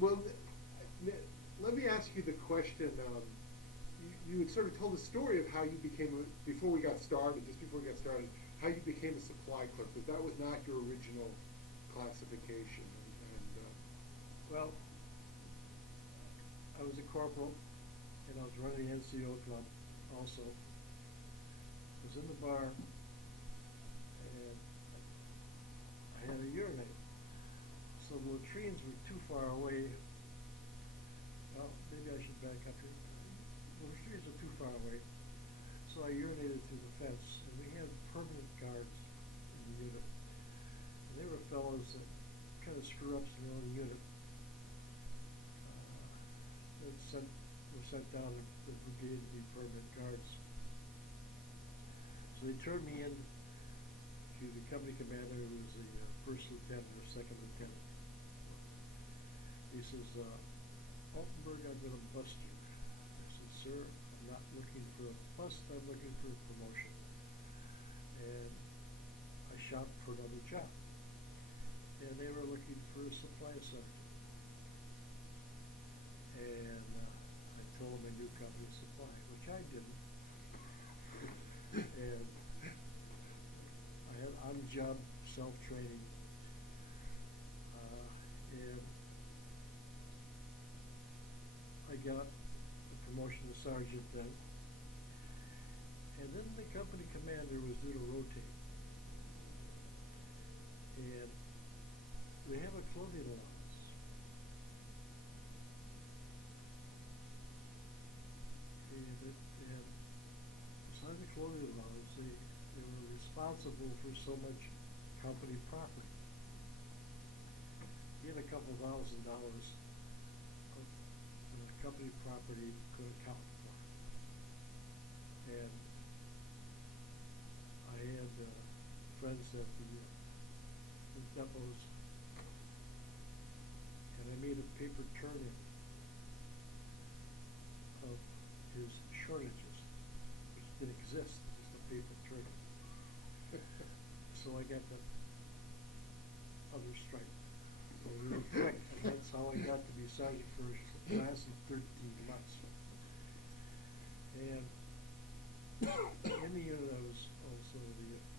Well, let me ask you the question. You had sort of told the story of how you became, before we got started, just before we got started, how you became a supply clerk, but that was not your original classification. Well, I was a corporal, and I was running the NCO club also. I was in the bar, and I had a urinate. So the latrines were too far away. Well, maybe I should back up here. The latrines were too far away. So I urinated through the fence, and we had permanent guards in the unit. And they were fellows that kind of screw ups in their own unit. Were sent down to the brigade to be permanent guards. So they turned me in to the company commander, who was the first lieutenant or second lieutenant. He says, Altenburg, I'm going to bust you. I said, sir, I'm not looking for a bust, I'm looking for a promotion. And I shopped for another job. And they were looking for a supply center. And I told them I knew company supply, which I didn't. And I had on-the-job self-training. And I got the promotion to sergeant then. And then the company commander was due to rotate. And they have a clothing allowance. And besides the clothing allowance, they were responsible for so much company property. He had a couple $1,000 of company property could account for. And I had friends at the depots, and I made a paper turn-in of his shortages, which didn't exist, just a paper turn-in. So I got the other stripe. So really quick, and that's how I got to be sergeant first class in 13 months. And in the unit, I was also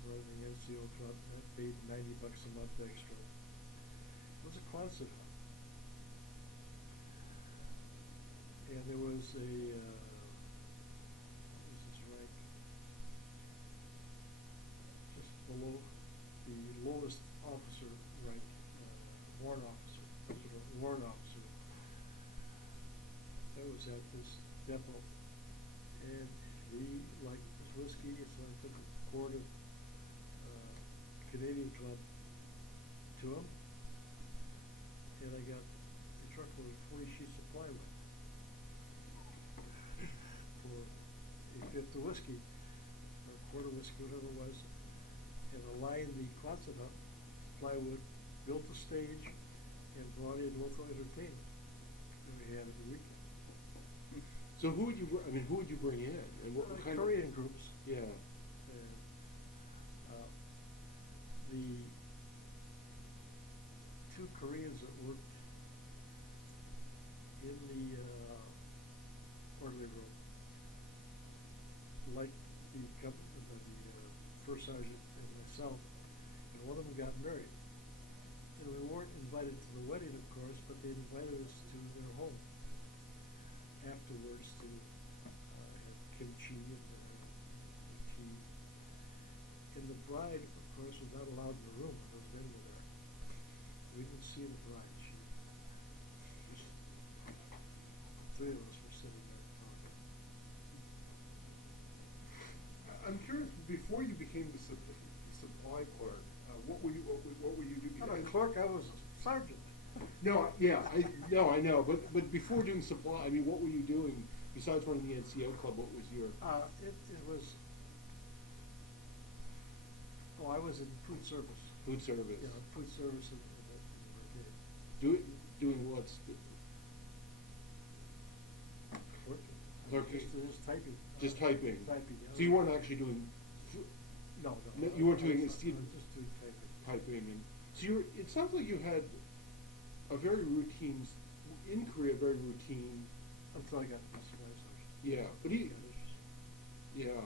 running the NCO club, and that paid $90 a month extra. It was a Quonset hut. And there was a, what was his rank? Just below the lowest officer rank, warrant officer, warrant officer. That was at this depot. And he liked his whiskey, so I took a quart of Canadian Club to him. And I got the truck load of 40 sheets of plywood for a fifth of whiskey, or a quart of whiskey, whatever it was, and aligned the Quonset hut plywood, built the stage, and brought in local entertainment that we had every weekend. So who would you bring in? And what kind Korean groups. Yeah. And the two Koreans that worked in the orderly room liked the first sergeant and myself, and one of them got married. And we weren't invited to the wedding, of course, but they invited us to their home afterwards to have kimchi and tea. And the bride, of course, was not allowed in the room. There was anyone there. We didn't see the bride. Three of us were sitting there talking. I'm curious. Before you became the supply clerk, what were you doing? I'm a clerk. I was a sergeant. No, yeah, I know. But before doing supply, I mean, what were you doing besides running the NCO club? What was your? It was. Oh, I was in food service. Food service. Yeah, food service in the brigade. Doing what? Clerking. Just typing. Just typing. Typing. Yeah. So you weren't actually doing. No. You weren't doing. I was just doing typing. Typing, and so it sounds like you had a very routine in Korea very routine. Until I got to the supply station. Yeah, but he, yeah.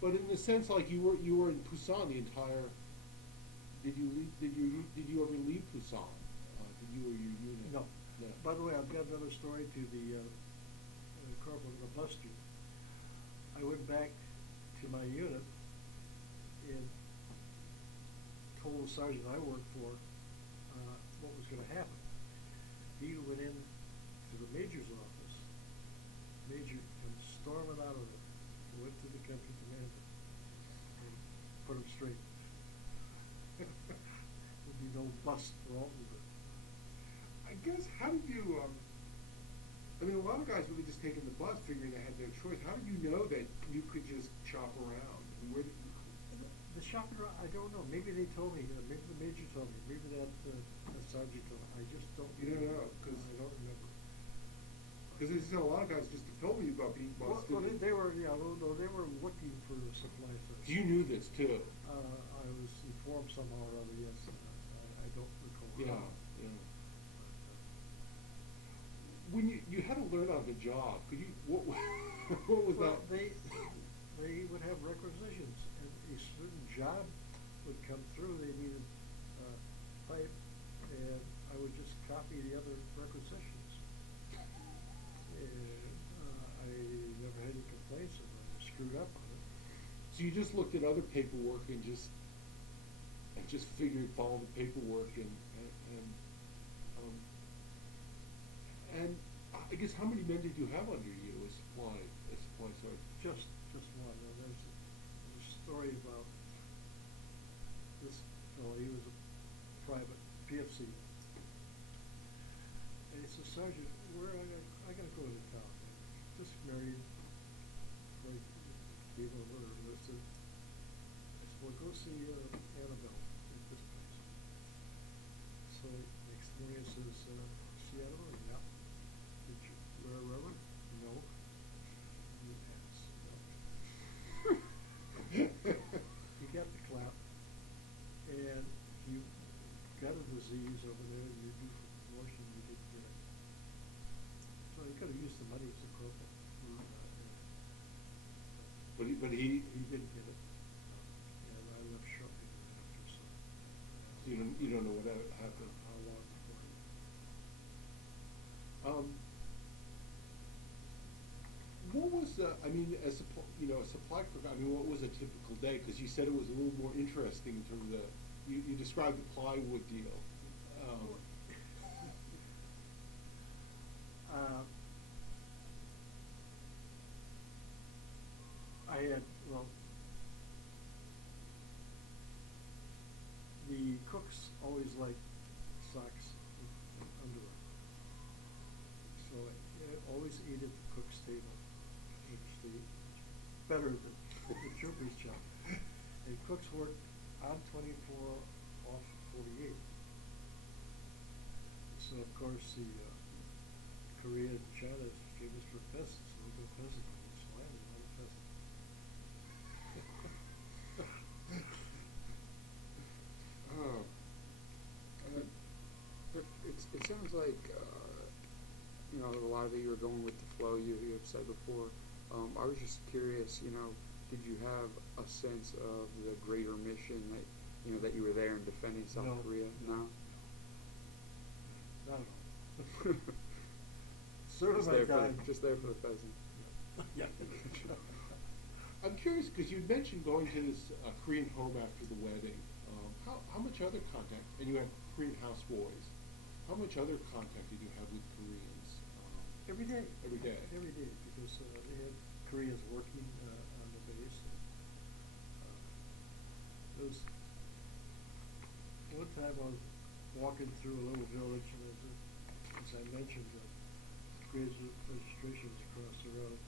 But in the sense, like you were in Busan the entire. Did you leave? Did you ever leave Busan? Did you or your unit? No. No. By the way, I've got another story to the corporal in the bus you. I went back to my unit and told the sergeant I worked for what was going to happen. He went in to the major's office. Major comes storming out of it. Went to the company commander and put him straight. There'd be no bust for Altenburg. I guess, how did you, I mean, a lot of guys would have just taken the bus figuring they had no choice. How did you know that you could just chop around? And where did you... The shopping around, I don't know. Maybe they told me. Maybe the major told me. Maybe that sergeant told me. I just don't. You don't know, because I don't remember. Because there's a lot of guys just told me about being busted. Well, they were, yeah, no, they were looking for a supply first. You knew this too. I was informed somehow or other. Yes, I don't recall. Yeah, yeah. When you had to learn on the job, could you what was Well, that? They would have requisitions, and a certain job would come through. They needed pipe, and I would just copy the other requisitions. And I never had any complaints if I screwed up on it. So you just looked at other paperwork and just figured follow the paperwork and I guess how many men did you have under you as supply sergeant? Just one. There's a story about this fellow. He was a private PFC, and he said, "Sergeant, where I gotta go to town? Just married. Like, gave him a little list. I said, well, go see Annabelle at this place." So next morning he says, "See Annabelle?" "Yeah." "Did you wear a rubber?" "No." "You ass." "No." You got the clap, and you got a disease over there. You do for promotion. You didn't get it. So you could have used the money as a corporal. But he didn't get it, and I left shortly thereafter. So you don't know what happened. How long before? What was I mean, as a supply clerk? I mean, what was a typical day? Because you said it was a little more interesting in terms of you described the plywood deal. I had, well, the cooks always liked socks and underwear. So I always ate at the cook's table, which is better than the trooper's job. And cooks worked on 24, off 48. So of course the Korea and China is famous for pheasants, so we go pheasant hunting, so I had a lot of pheasants. It sounds like a lot of it you were going with the flow. You have said before. I was just curious. Did you have a sense of the greater mission that you were there and defending South Korea? No. Not at all. Just there for the pheasant. Yeah. I'm curious because you mentioned going to this Korean home after the wedding. How much other contact? And you had Korean houseboys. How much other contact did you have with Koreans? Every day. Every day. Every day, because they had Koreans working on the base. There was one time I was walking through a little village, and as I mentioned, Korea's registration was across the road.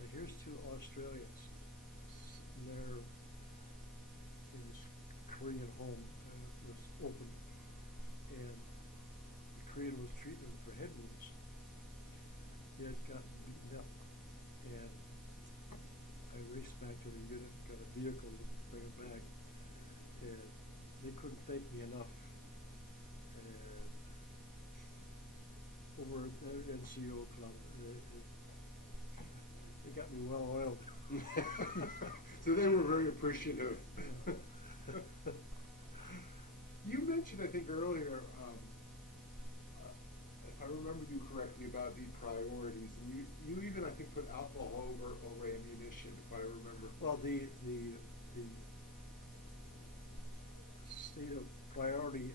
And here's two Australians, and they're in this Korean home, and it was open, and the Korean was treating them for head wounds. He had gotten beaten up, and I raced back to the unit, got a vehicle to bring him back, and they couldn't thank me enough. And over at the NCO club. They got me well oiled. So they were very appreciative. You mentioned, I think earlier, if I remember you correctly, about the priorities, and you even, I think, put alcohol over ammunition, if I remember. Well, the state of priority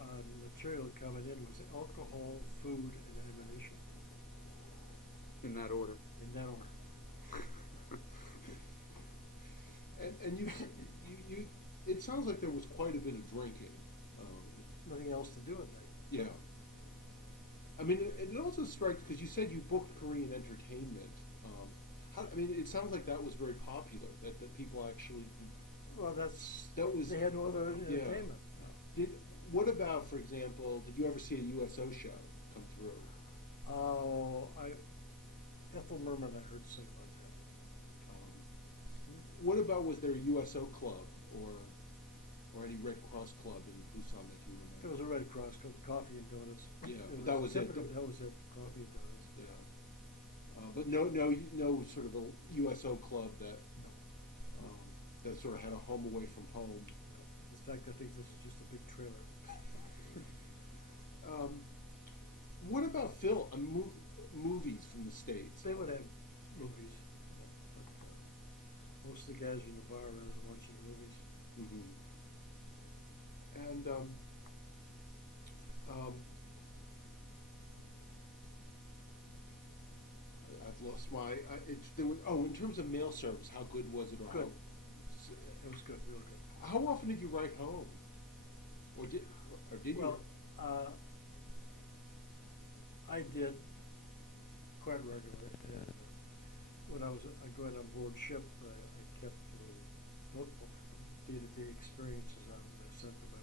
on material coming in was alcohol, food, and ammunition. In that order. In that order. And you, it sounds like there was quite a bit of drinking. Nothing else to do at night. Yeah. I mean, it also strikes, because you said you booked Korean entertainment. I mean, it sounds like that was very popular, that people actually. Well, that was. They had no other Yeah. entertainment. What about, for example, did you ever see a USO show come through? Oh, Ethel Merman, I heard sing like that. What about, was there a USO club or any Red Cross club in Busan that you remember? There was a Red Cross Club, coffee and donuts. Yeah, but that was it. That was it, coffee and donuts. Yeah. But no sort of a USO club that sort of had a home away from home. In fact, I think this is just a big trailer. What about movies from the States? They would have movies. Most of the guys in the bar are watching movies. Mm-hmm. And I've lost my. In terms of mail service, how good was it? Or Good. How, It was good, real good. how often did you write home? Or did Well, you? I did quite regularly. When I was going on board ship, I kept a notebook, day-to-day experiences on it. I sent to my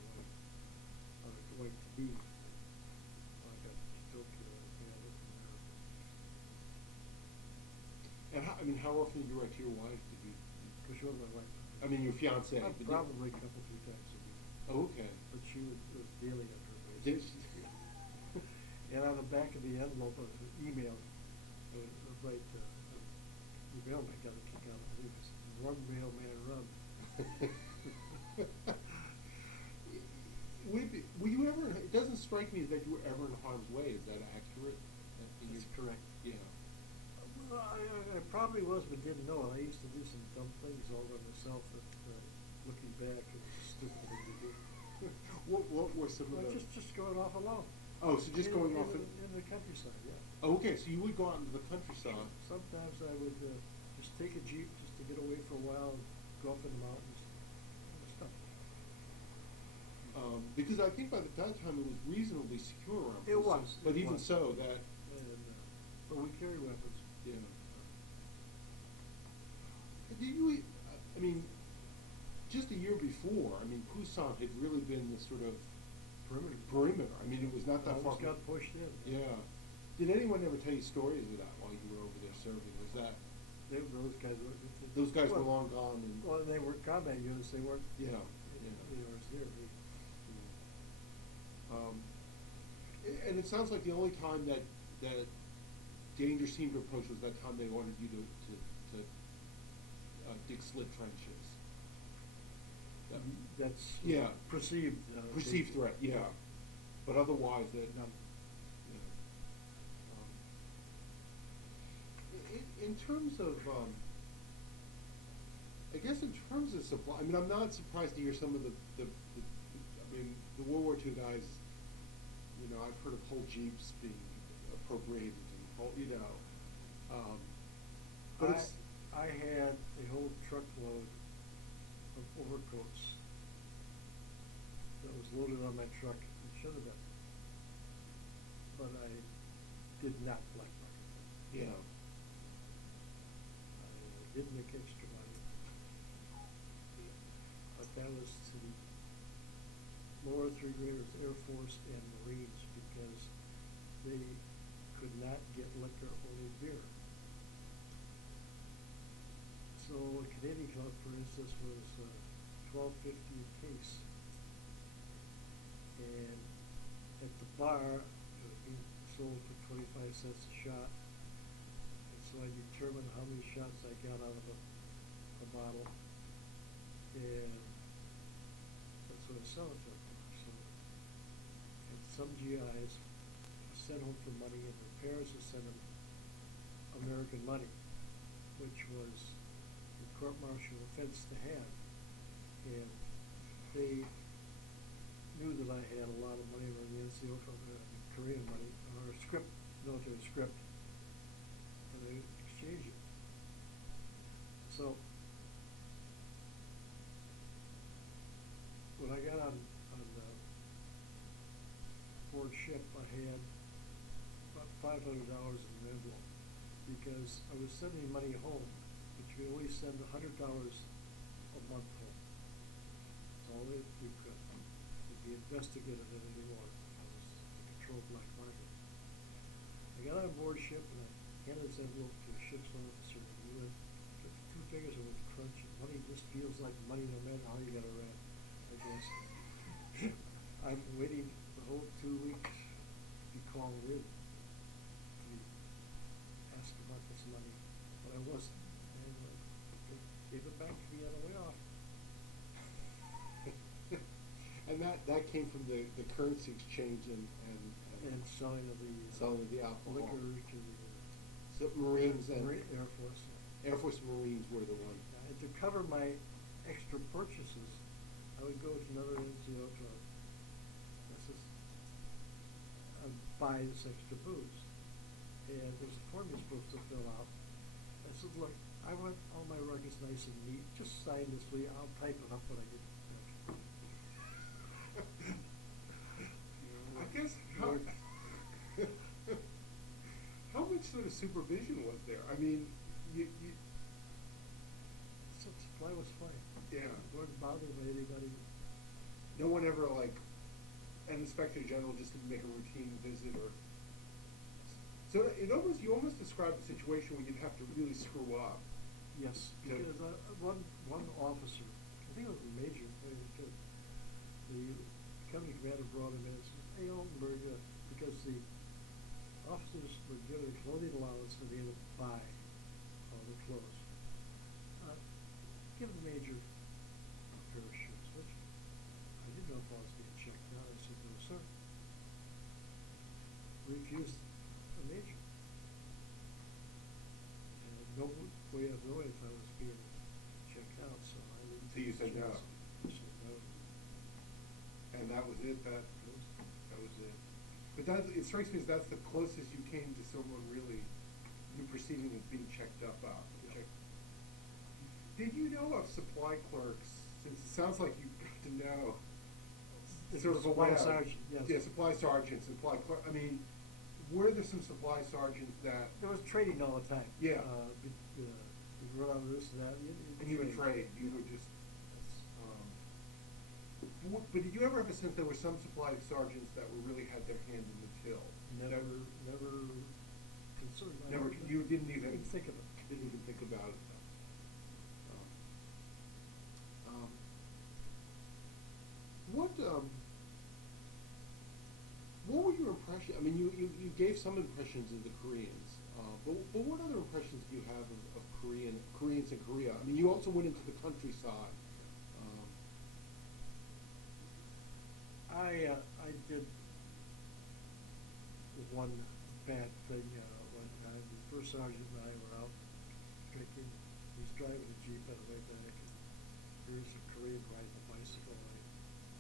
wife, to be. I got to Tokyo and mailed it from there. And how often did you write to your wife? Because she was my wife. I mean, your fiancée. Probably a couple, 3 times a week. Oh, okay. But she was daily on her basis. And on the back of the envelope of the email, I would write, the mailman got a kick out of it. It was run, mailman, run. Were you ever? It doesn't strike me that you were ever in harm's way. Is that accurate? That's correct. Yeah. Well, I probably was, but didn't know it. I used to do some dumb things all by myself that, looking back, it was a stupid thing to do. What were some of those? Just going off alone. Oh, so just going off in the countryside, yeah. Oh, okay, so you would go out into the countryside. Sometimes I would just take a Jeep just to get away for a while and go up in the mountains. Stuff. Because I think by that time it was reasonably secure around. It was. But it even was. so, that. And, but we carry weapons. Yeah. Did you? I mean, just a year before, I mean, Busan had really been this sort of perimeter. I mean, it was not that far. Almost got pushed in. Yeah. Did anyone ever tell you stories of that while you were over there serving? Was that? Those guys were long gone. Well, they were combat units. They weren't. Yeah. There. And it sounds like the only time that danger seemed to approach was that time they ordered you to dig slit trenches. That's perceived. Perceived threat, yeah. But otherwise, none. In terms of, I guess in terms of supply, I mean, I'm not surprised to hear some of the World War II guys, I've heard of whole Jeeps being appropriated and whole, but I had a whole truckload of overcoats that was loaded on my truck. It should have been, but I did not black market them. Yeah. I did make extra money, but that was to the lower 3 graders, Air Force and Marines, because they could not get liquor, only beer. So a Canadian Club, for instance, was $12.50 a case, and at the bar, it would be sold for 25 cents a shot. And so I determined how many shots I got out of a bottle, and that's what I sell it for. So, and some GIs are sent home for money, and their parents are sent them American money, which was a court-martial offense to have. And they knew that I had a lot of money on the NCO from Korean money, or script, military script, and they exchanged it. So when I got on board ship, I had about $500 in an envelope, because I was sending money home, but you only send $100 a month home. That's all that you could. You'd be investigated in anymore. I was the controlled black market. I got on board ship, and I handed this envelope to the ship's officer, and he went, took two fingers and went crunch, and money just feels like money no matter how you got around, I guess. I'm waiting the whole 2 weeks to be called in to be asked about this money, but I wasn't, and they gave it back to me on the way off. And that came from the currency exchange and selling of the alcohol. liquor to the Marines and Air Force. Air Force Marines were the ones. And to cover my extra purchases, I would go to another NCO club. I'd buy this extra booze, and there's a form you're supposed to fill out. I said, look, I want all my records nice and neat. Just sign this, will you? I'll type it up when I get back. I guess how much sort of supervision was there? I mean, you So supply was fine. Yeah. Weren't bothered by anybody. no one ever like an inspector general just to make a routine visit or. So you almost described a situation where you'd have to really screw up. Yes, because one officer, I think it was a major, the company commander brought him in and said, hey, Altenburg, because the officers were given clothing allowance to be able to buy all the clothes. Give the major a pair of shoes, which I didn't know if I was being checked out. I said, no, sir. Refused a major. And no way of knowing if I was being checked out, so I didn't. So you said no. I said no. And that was it. That was it. But it strikes me as that's the closest you came to someone really you perceiving as being checked up out. Yeah. Did you know of supply clerks? Since it sounds like you got to know The sort of a supply web. sergeant, yes. Yeah, supply sergeants, supply clerk. I mean, were there some supply sergeants that? There was trading all the time. Yeah. You run out of this and that. And you would trade. You would just. But did you ever have a sense there were some supply sergeants that really had their hand in the till? Never concerned. Never. You didn't even think of it. Didn't even think about it. What were your impressions? I mean, you gave some impressions of the Koreans, but what other impressions do you have of Koreans in Korea? I mean, you also went into the countryside. I did one bad thing one time. The first sergeant and I were out drinking. He's driving a Jeep on the way back, and here's a Korean riding a bicycle. I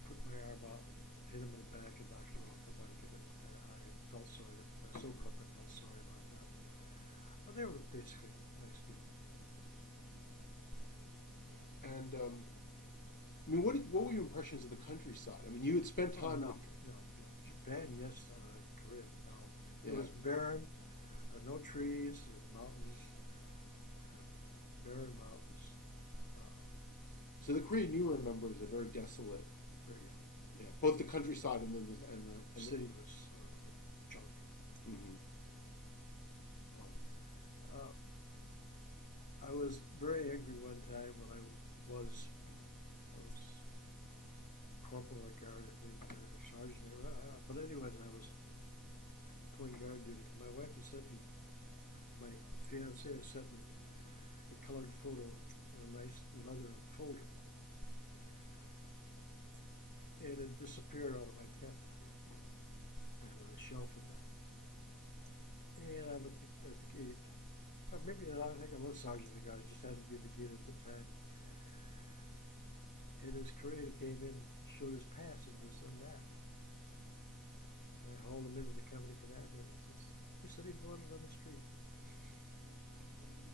put my arm out, hit him in the back, and knocked him off the bike. And I felt sorry. I sobered up and felt sorry about that. But they were basically nice people. And I mean, what were your impressions of the countryside? I mean, you had spent time. No. Japan, yes, Korea, no. It Yeah. was barren, no trees, mountains, barren mountains. So the Korean you remember is a very desolate. Very Yeah, both the countryside and the city was junk. Mm-hmm. I was very angry one time when I was corporal of guard, I think, or sergeant, but anyway, I was pulling guard fiancée and sent me the colored photo in a nice leather folder. And it disappeared out of my tent, over the shelf of that. And I looked at the gate. Maybe I don't think I was sergeant the guy, just had to be the gate at the time. And his courier came in, showed his pass, and this and that. And I hauled him into the company commander. He said he'd wanted on the street.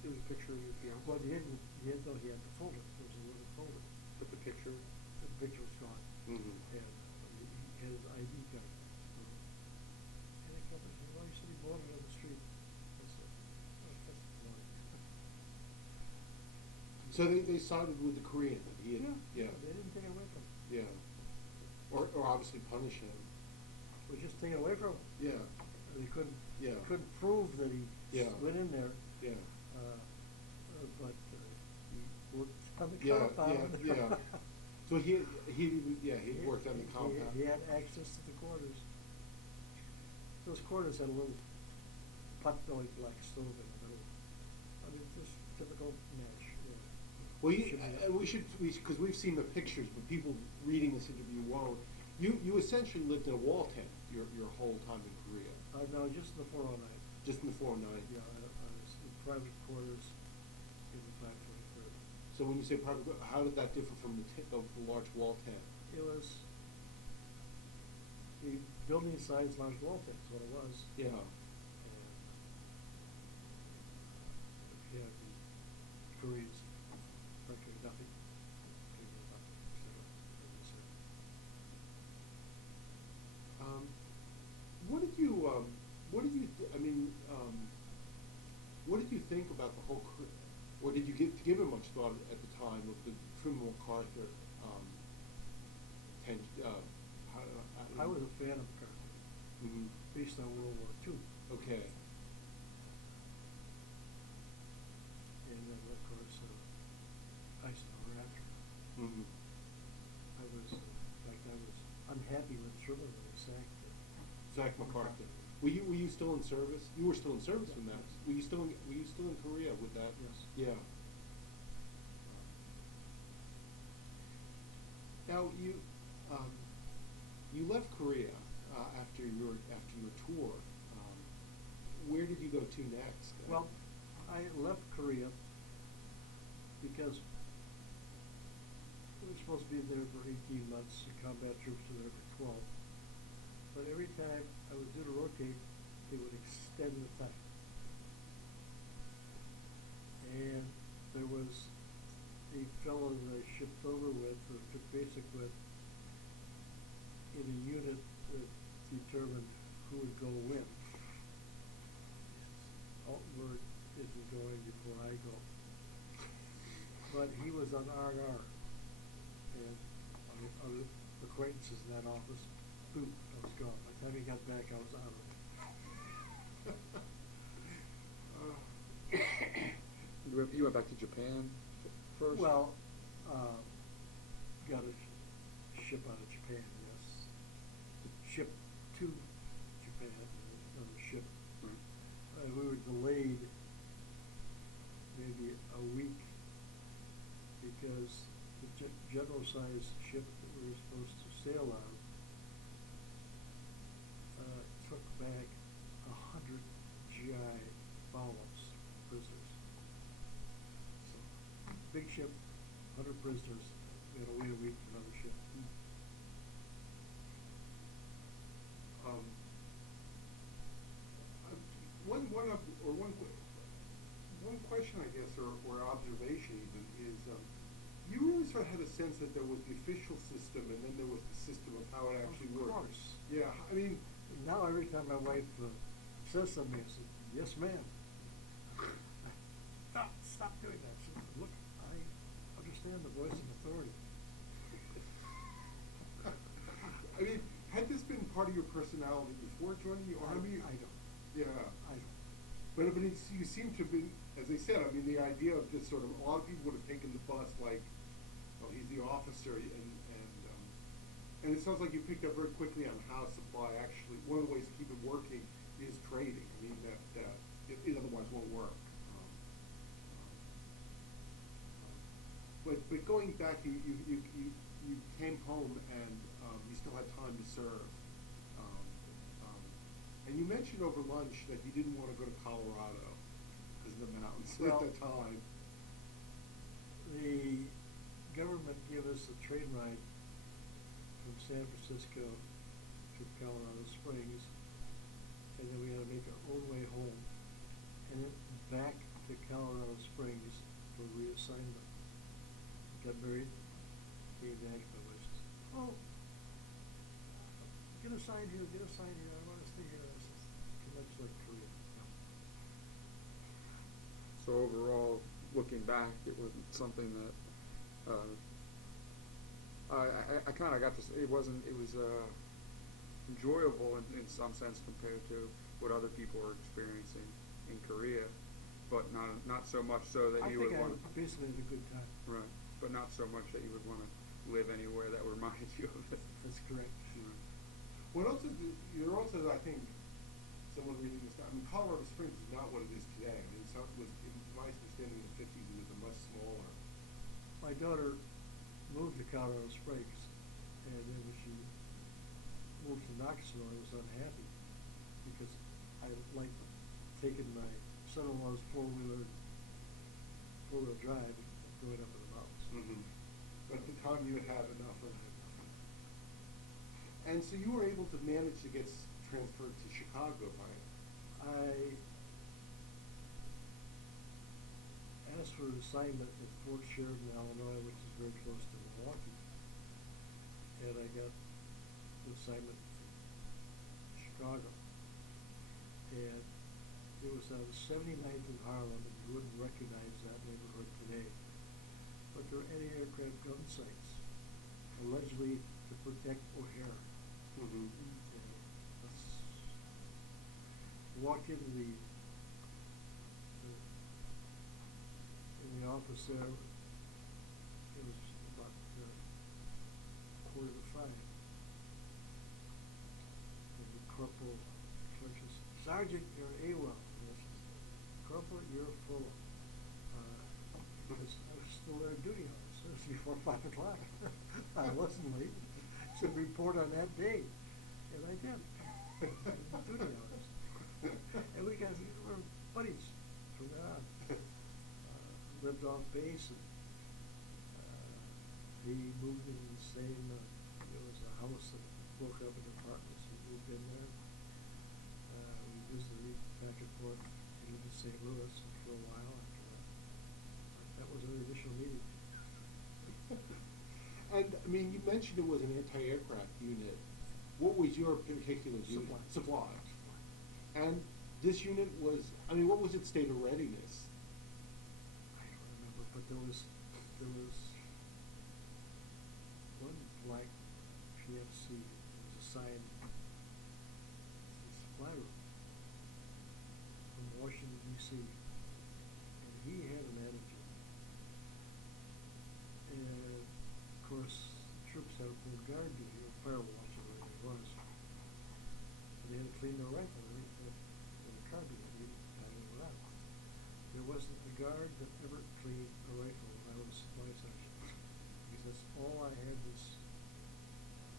It was a picture of your fiance. Well, he had the folder. There was a little folder. But the picture. The picture was gone. Mm-hmm. And he had his ID card. And the company said, well, he said he bought it on the street. I said, oh, that's annoying. So they sided with the Korean. He had, yeah. They didn't take it away from him. Yeah. Or obviously punish him. Well, just take it away from him. Yeah. They couldn't Yeah. couldn't prove that he Yeah. went in there. Yeah. But he worked on the Yeah, compound. yeah. So he worked on the compound. He had access to the quarters. Those quarters had a little pot-bellied black stove in the middle. I mean, just typical mash. Well, we should because we've seen the pictures, but people reading this interview won't. You essentially lived in a wall tent your whole time in Korea. No, just in the 409. Just in the 409. Yeah, I was in private quarters in the 523rd. So when you say private, how did that differ from the large wall tent? It was the building size large wall tent is what it was. Yeah. And you had the Koreans frankly nothing, taking nothing, etc. What did you think about the whole, or did you give it much thought at the time of the Truman MacArthur, I was a fan of MacArthur, Mm-hmm. based on World War II. Okay. And then, of course, Eisenhower after. Mm-hmm. In fact, I was unhappy with Truman when he sacked Zach MacArthur. Were you still in service? You were still in service when that. Were you still in Korea with that? Yes. Yeah. Now you left Korea after your tour. Where did you go to next? Well, I left Korea because we were supposed to be there for 18 months. The combat troops were there for 12. But every time I was due to rotate, they would extend the time. And there was a fellow that I shipped over with, or took basic with, in a unit that determined who would go when. Altenburg isn't going before I go. But he was on R&R, and other acquaintances in that office, boom, I was gone. By the time he got back, I was out of it. You went back to Japan first? Well, got a ship out of Japan, yes. Ship to Japan, another ship. Right. We were delayed maybe a week because the general size ship that we were supposed to sail on took back 100 GI follow-ups, prisoners. So, big ship, 100 prisoners. We had to wait a week for another ship. One question, I guess, or observation even, is you really sort of had a sense that there was the official system and then there was the system of how it actually worked. Of course. Yeah, I mean. Now every time my wife says something, I say, yes, ma'am. Stop doing that. She said, look, I understand the voice of authority. I mean, had this been part of your personality before joining the Army? I don't. Yeah. I don't. But you seem to be, as I said, I mean, the idea of this sort of, a lot of people would have taken the bus like, well, he's the officer, and it sounds like you picked up very quickly on how supply actually, one of the ways to keep it working is trading. I mean, that it otherwise won't work. going back, you came home and you still had time to serve. Um, and you mentioned over lunch that you didn't want to go to Colorado because of the mountains Well, at the time. The government gave us a train ride from San Francisco to Colorado Springs, and then we had to make our own way home, and then back to Colorado Springs for reassignment. Got married, came back, my wife says, "Oh, get assigned here, I want to stay here." I says, "Too much like Korea." No. So overall, looking back, it wasn't something that I kind of got this. It wasn't. It was enjoyable in some sense compared to what other people were experiencing in Korea, but not so much so that you would want. I think I basically had a good time. Right, but not so much that you would want to live anywhere that reminded you of it. That's correct. Right. What else? You're also, I think, someone reading this. I mean, Colorado Springs is not what it is today. I mean, it was, in my understanding, in the '50s, it was a much smaller. My daughter moved to Colorado Springs, and then when she moved to Knoxville, I was unhappy because I liked taking my son-in-law's four-wheel drive and going up in the mountains. Mm-hmm. But at the time, you had enough of it. And so you were able to manage to get transferred to Chicago, I asked for an assignment at Fort Sheridan, Illinois, which is very close to Milwaukee, and I got the assignment in Chicago. And it was on 79th and Harlem, and you wouldn't recognize that neighborhood today. But there were anti-aircraft gun sites, allegedly to protect O'Hare. Mm-hmm. Walked into the office there. It was about 4:45, and the corporal says, "Sergeant, you're AWOL." And I said, "Corporal, you're full." Because I was still there duty hours. It was before 5 o'clock. I wasn't late. Should report on that day, and I did. Duty hours. And we were buddies from then on. Lived off base, and he moved in the same. There was a house that broke up into apartments. He moved in there. We visited back and forth. He lived in St. Louis for a while after that. That was our initial meeting. And I mean, you mentioned it was an anti-aircraft unit. What was your particular unit? Supply. And this unit was, I mean, what was its state of readiness? I don't remember, but there was one black PFC that was assigned to the supply room from Washington, D.C., and he had an attitude. And, of course, the troops had a full guard duty, or fire watch, or whatever it was. And they had to clean their rifle and the carbine that needed tying around. There wasn't a guard that ever cleaned a rifle when I was supply sergeant. Because that's all I had this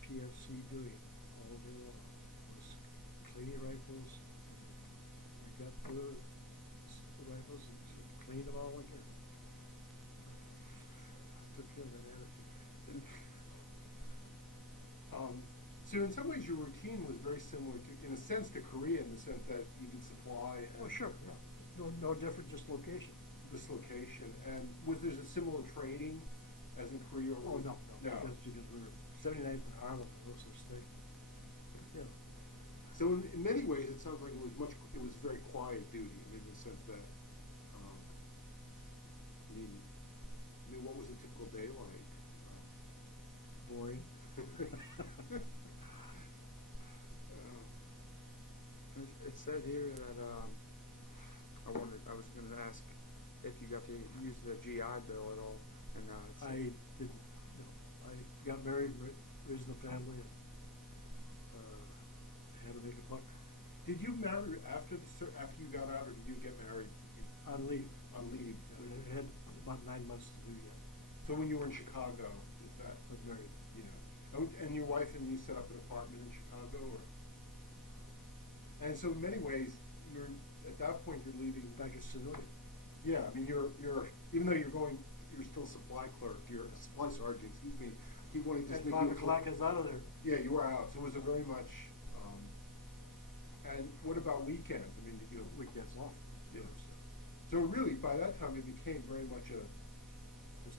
PFC doing all day long, was clean rifles. I got through the rifles and clean them all again. Took care of that attitude. So in some ways your routine was very similar to, in a sense, to Korea, in the sense that you did supply and Oh, sure, yeah. No different, just location. dislocation. And was there a similar training as in Korea? Oh, no. No. That's because we were 79th and Harlem, Wilson State. Yeah. So in many ways, it sounds like it was very quiet duty, in the sense that, I mean, what was a typical day like? Boring. It said here that I was going to ask if you got to use the GI Bill at all, and I didn't. No. I got married, raised a family, and had to make a buck. Did you marry after you got out, or did you get married On leave. on leave? I had about 9 months to do that. So when you were in Chicago, is that was married. yeah? And your wife and you set up an apartment in Chicago, or? And so in many ways, you're at that point you're leaving. Back in civilian. Yeah, I mean you're even though you're still supply clerk, you're a supply sergeant. Excuse me. Keep wanting to just At make 5 you o'clock is out of there. Yeah, you were out. So it was a very much. And what about weekends? I mean, did you? Weekends off. Yeah. So really, by that time, it became very much a. Just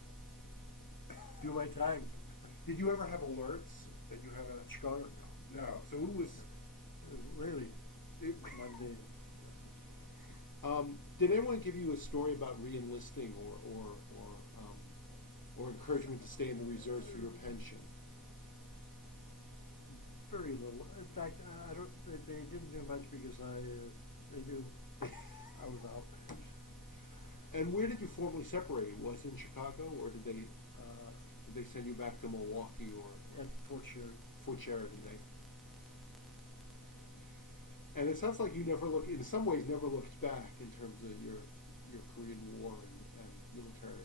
do my time. Did you ever have alerts that you had a? Chicago. No. So who was? It was really It, mundane. Did anyone give you a story about re-enlisting or encouragement to stay in the reserves for your pension? Very little. In fact, I don't. They didn't do much because they knew I was out. And where did you formally separate? Was it in Chicago, or did they send you back to Milwaukee or At Fort Sheridan. Fort Sheridan? And it sounds like you never looked, in some ways, never looked back in terms of your Korean War and military.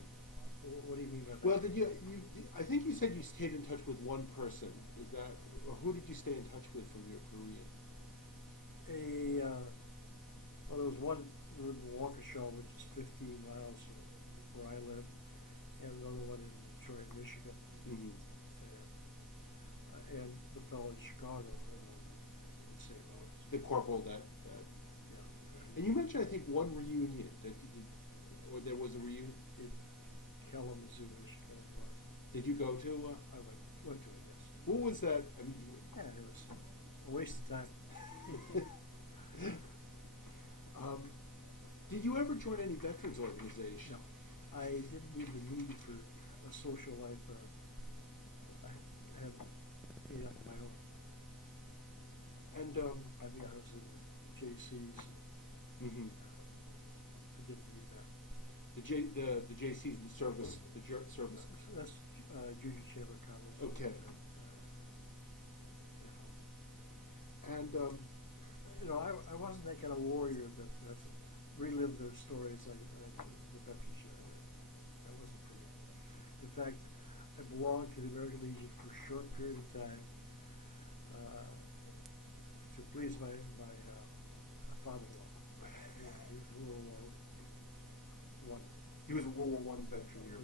What do you mean by that? Well, I think you said you stayed in touch with one person. Is that, or who did you stay in touch with from your Korean? Well, there was one in Waukesha, which is 15 miles from where I live, and another one in Detroit, Michigan, Mm-hmm. and the fellow in Chicago, in St. Louis. The corporal that. Yeah. And you mentioned, I think, one reunion that you did, or there was a reunion. In Kalamazoo, Michigan. Did you go to? I went to it, yes. What was that? I mean, Yeah, it was a waste of time. did you ever join any veterans organization? No, I didn't need the need for a social life. I have made up my own. And I mean, I was in JCs. mhm. I didn't need that. the JC's and service service. That's Junior Chamber College. Okay. And I wasn't that kind of warrior that relived their stories like the veterans should. I wasn't for that. In fact, I belonged to the American Legion for a short period of time to please my father-in-law. He was World War One. he was a World War I veteran. Here.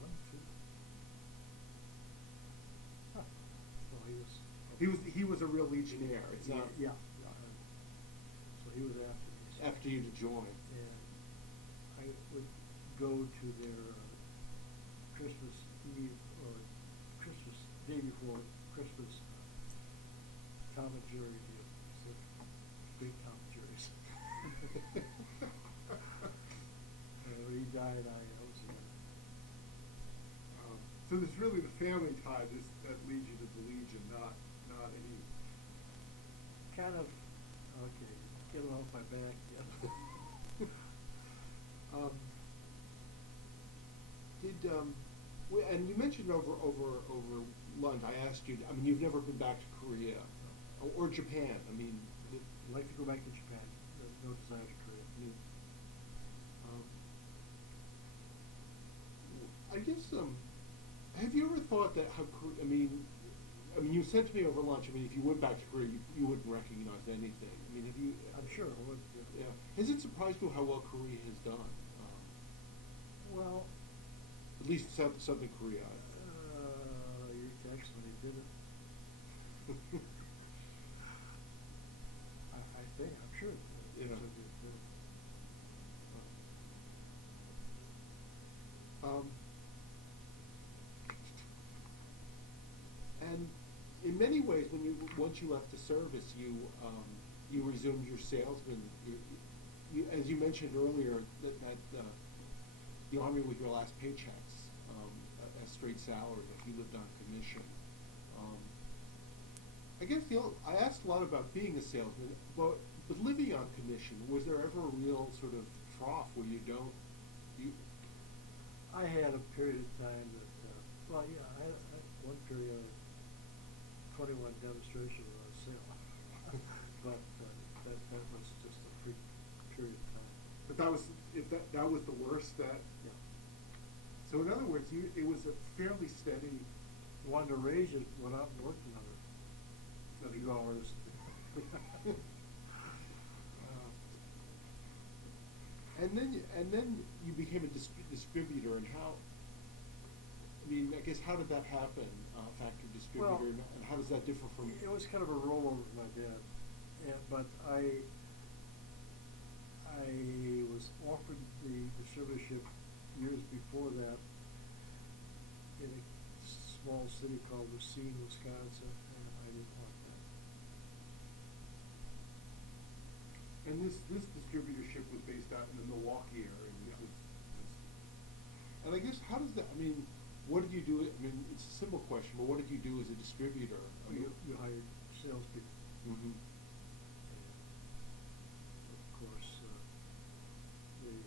One, two. Huh. Well, He was a real legionnaire. It's not. Yeah. So he was after me. So. after you to join. And I would go to their Christmas Eve or Christmas day before Christmas Tom and Jerry deal. So big Tom and Jerry's. When he died, I was there. So there's really the family tie that leads you to the Legion, not any. Kind of, okay, get it off my back. Yeah. And you mentioned over lunch. I asked you. I mean, you've never been back to Korea or Japan. I mean, I'd like to go back to Japan. No desire to Korea. I guess. Have you ever thought that how? I mean, you said to me over lunch. I mean, if you went back to Korea, you wouldn't recognize anything. I mean, have you? I'm sure I would. Yeah. Has it surprised you how well Korea has done? Well, At least Southern Korea. you actually did it. I think, I'm sure. Yeah. So did, And in many ways, once you left the service, you resumed your salesman. As you mentioned earlier, that the Army was your last paychecks, a straight salary. That you lived on commission. I guess I asked a lot about being a salesman, but living on commission, was there ever a real sort of trough where you don't? I had a period of time that, I had one period of 21 demonstrations on sale, but that was just a brief period of time. But that was the worst. That Yeah. so So in other words, it was a fairly steady. Wanted to raise it, went out and worked another few hours. And then you became a distributor, and how? I mean, I guess how did that happen? Factory distributor, Well, and how does that differ from? It was kind of a rollover with my dad, but I was offered the distributorship years before that in a small city called Racine, Wisconsin, and I didn't want that. And this distributorship was based out in the Milwaukee area. Yeah. And I guess how does that? I mean, what did you do? I mean, it's a simple question, but what did you do as a distributor? I mean, You hired salespeople. Mm-hmm. And of course, they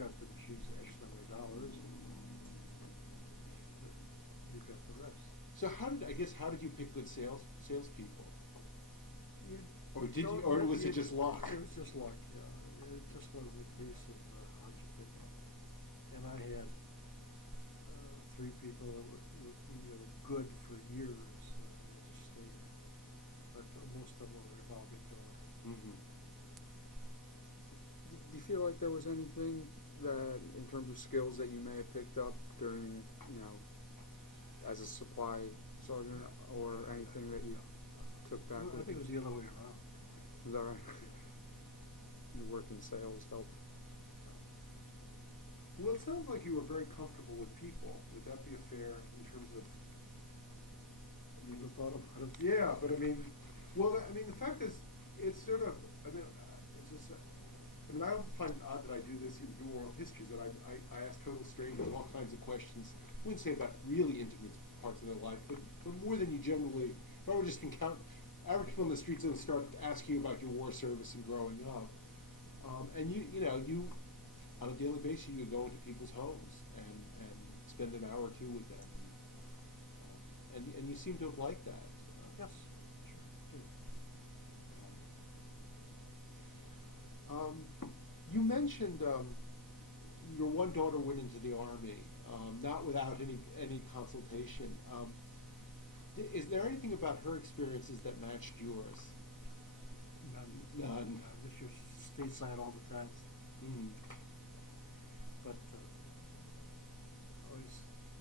got the machines X number of dollars, and you got the rest. So how did you pick good salespeople? You Or did you, don't- or was it you- just luck? It was just luck, yeah. It just was a case of how to pick them. And I had three people that were good for years in the state, but most of them were about to go. Mm-hmm. Do you feel like there was anything that, in terms of skills that you may have picked up during, as a supply sergeant, or anything that you took back I with think it was you? the other way around. Is that right? Your work in sales helped. Well, it sounds like you were very comfortable with people. Would that be a fair in terms of? Never thought about it. Yeah, but I mean, the fact is, it's sort of. It's just. I don't find it odd that I do this in oral histories, that I ask total strangers All kinds of questions. I wouldn't say about really intimate parts of their life, but more than you generally. If I were just count, average people on the streets and start asking you about your war service and growing up, and you on a daily basis you go into people's homes and spend an hour or two with them, and you seem to have liked that. Yes. You mentioned your one daughter went into the Army, not without any consultation. Is there anything about her experiences that matched yours? None. This year's stateside all the time. Mm. But I always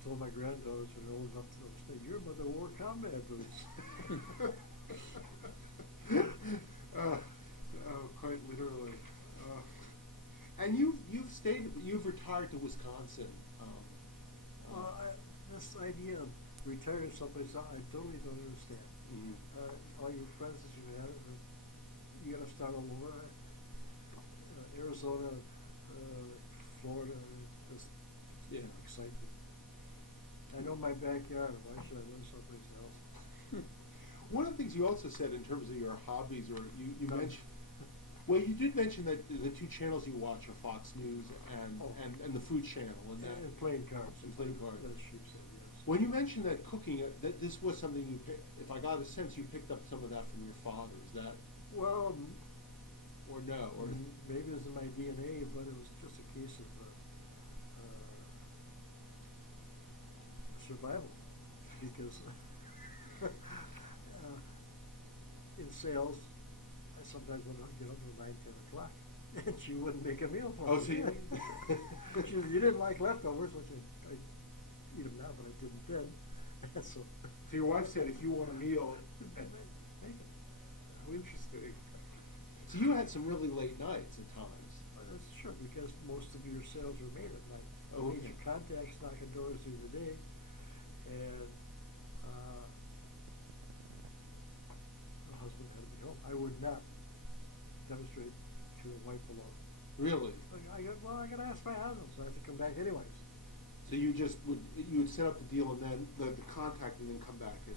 told my granddaughters when they're old enough to understand, your mother wore combat boots. Quite literally. And you've retired to Wisconsin. Well, this idea of retiring someplace, I totally don't understand. Mhm. All your friends that you had, you got to start all over. Arizona, Florida, just exciting. I know my backyard. Why should I live someplace else? One of the things you also said in terms of your hobbies, or you No. mentioned, well, you did mention that the two channels you watch are Fox News and the Food Channel, and that. And playing cards. And playing cards. That's sheep said, yes. When you mentioned that cooking, that this was something you if I got a sense, you picked up some of that from your father. Is that, Well, or no, or maybe it was in my DNA, but it was just a case of survival. Because in sales, I sometimes would get up at 9, 10 o'clock, and she wouldn't make a meal for me. Oh, so you- You didn't like leftovers, which I eat them now, but I didn't then. So your wife said if you want a meal, make it. how interesting. so you had some really late nights at times. Well, that's true, because most of your sales are made at night. Oh, Major okay. contacts, knocking doors through the day, and the husband had to be home. I would not demonstrate to a wife alone. Really? I gotta ask my husband, so I have to come back anyways. So you would set up the deal and then the contact and then come back in.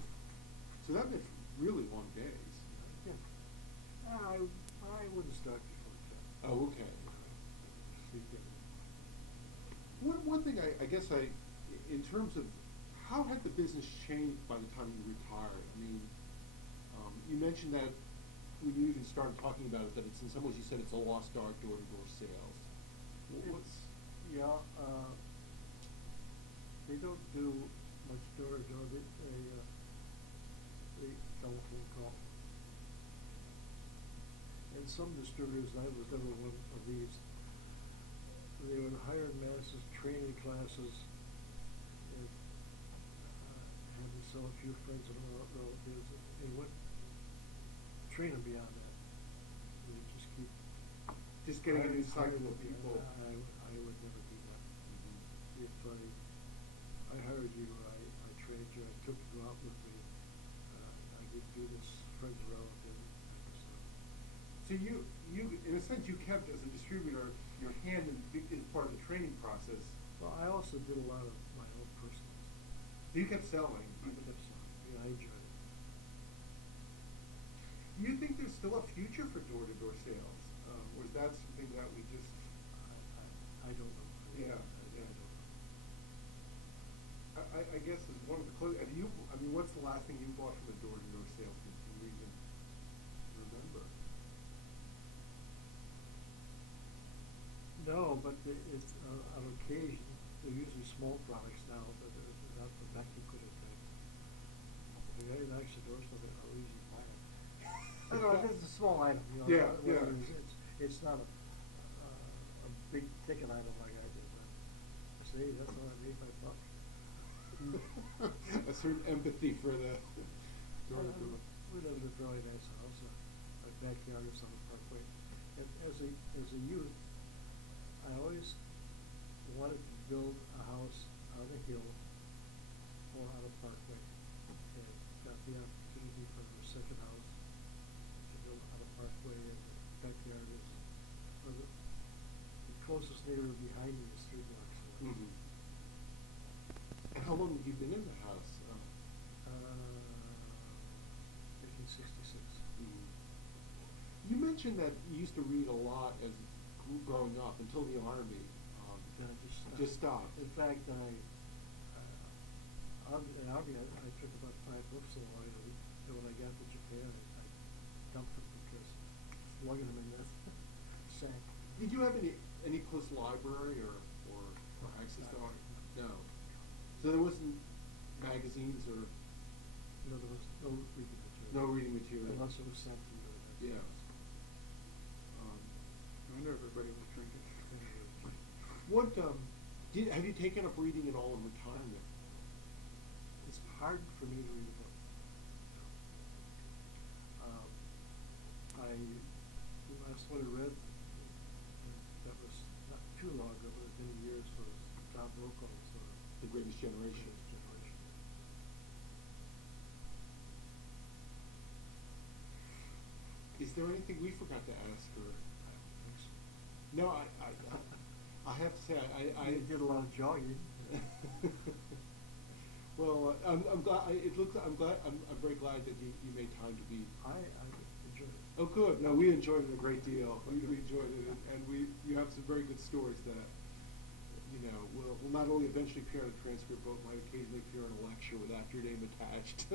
So that meant really long days. Yeah. I wouldn't start before 10. Oh, okay. Sleep in. One thing I guess in terms of how had the business changed by the time you retired? I mean, you mentioned that when you even started talking about it, that it's in some ways you said it's a lost art, door-to-door sales. What's Yeah, they don't do much door-to-door, they telephone call. And some distributors, I was never one of these, they would hire masses, training classes, and have to sell a few friends and relatives, and they would train them beyond that. They just keep Just getting a new hiring cycle of them. people. I would never do that. Mhm. If I hired you, I trained you, I took you out with me, I didn't do this friends and relatives type of stuff. So you, in a sense, you kept as a distributor your hand in part of the training process. Well, I also did a lot of my own personal stuff. So you kept selling. I kept selling. Yeah, I enjoyed it. Do you think there's still a future for door-to-door sales, or is that something that we just? I don't know. Yeah, I don't know. I guess is one of the close. What's the last thing you bought from a door-to-door salesman? Can you even remember? No, but it's on occasion. They're usually small products now, but they're not the vacuum cleaner type. If you likes the door stuff, I'll usually buy it. I don't know, it's a small item, you know. Yeah, what I yeah. mean, it's not a big ticket item like I did, but I say, that's all I made $5. A certain empathy for the door-to-door. We lived in a fairly nice house. My backyard is on the parkway. And as a youth, I always wanted to build a house on a hill or on a parkway. And got the opportunity from the second house to build on a parkway, and the backyard is, the closest neighbor behind me is 3 blocks away. Mm-hmm. And how long have you been in the house? 1966. Mm-hmm. You mentioned that you used to read a lot as growing up until the Army. Then I Just stopped. In fact, in Army, I took about 5 books along, and when I got to Japan, I dumped them because lugging them in that sack. Did you have any close library or access to art? No. So there wasn't magazines or No, there was no reading material. no reading material. Unless it was sent to you. Yeah. No wonder everybody was drinking. What have you taken up reading at all in retirement? It's hard for me to read a book. The last one I read, that was not too long ago, but it's been years, was Tom Brokaw's The Greatest Generation. Generation. Is there anything we forgot to ask her? I don't think so. No, I have to say I did a lot of jogging. Well, I'm glad. I'm very glad that you made time to be. I enjoyed it. Oh, good. No, we enjoyed it a great deal. We enjoyed it, and you have some very good stories that, will not only eventually appear on a transcript, but might occasionally appear in a lecture without your name attached.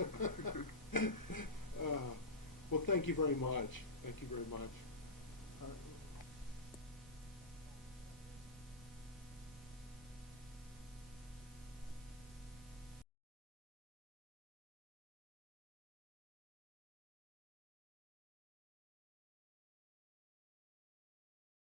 Well, thank you very much. Thank you very much.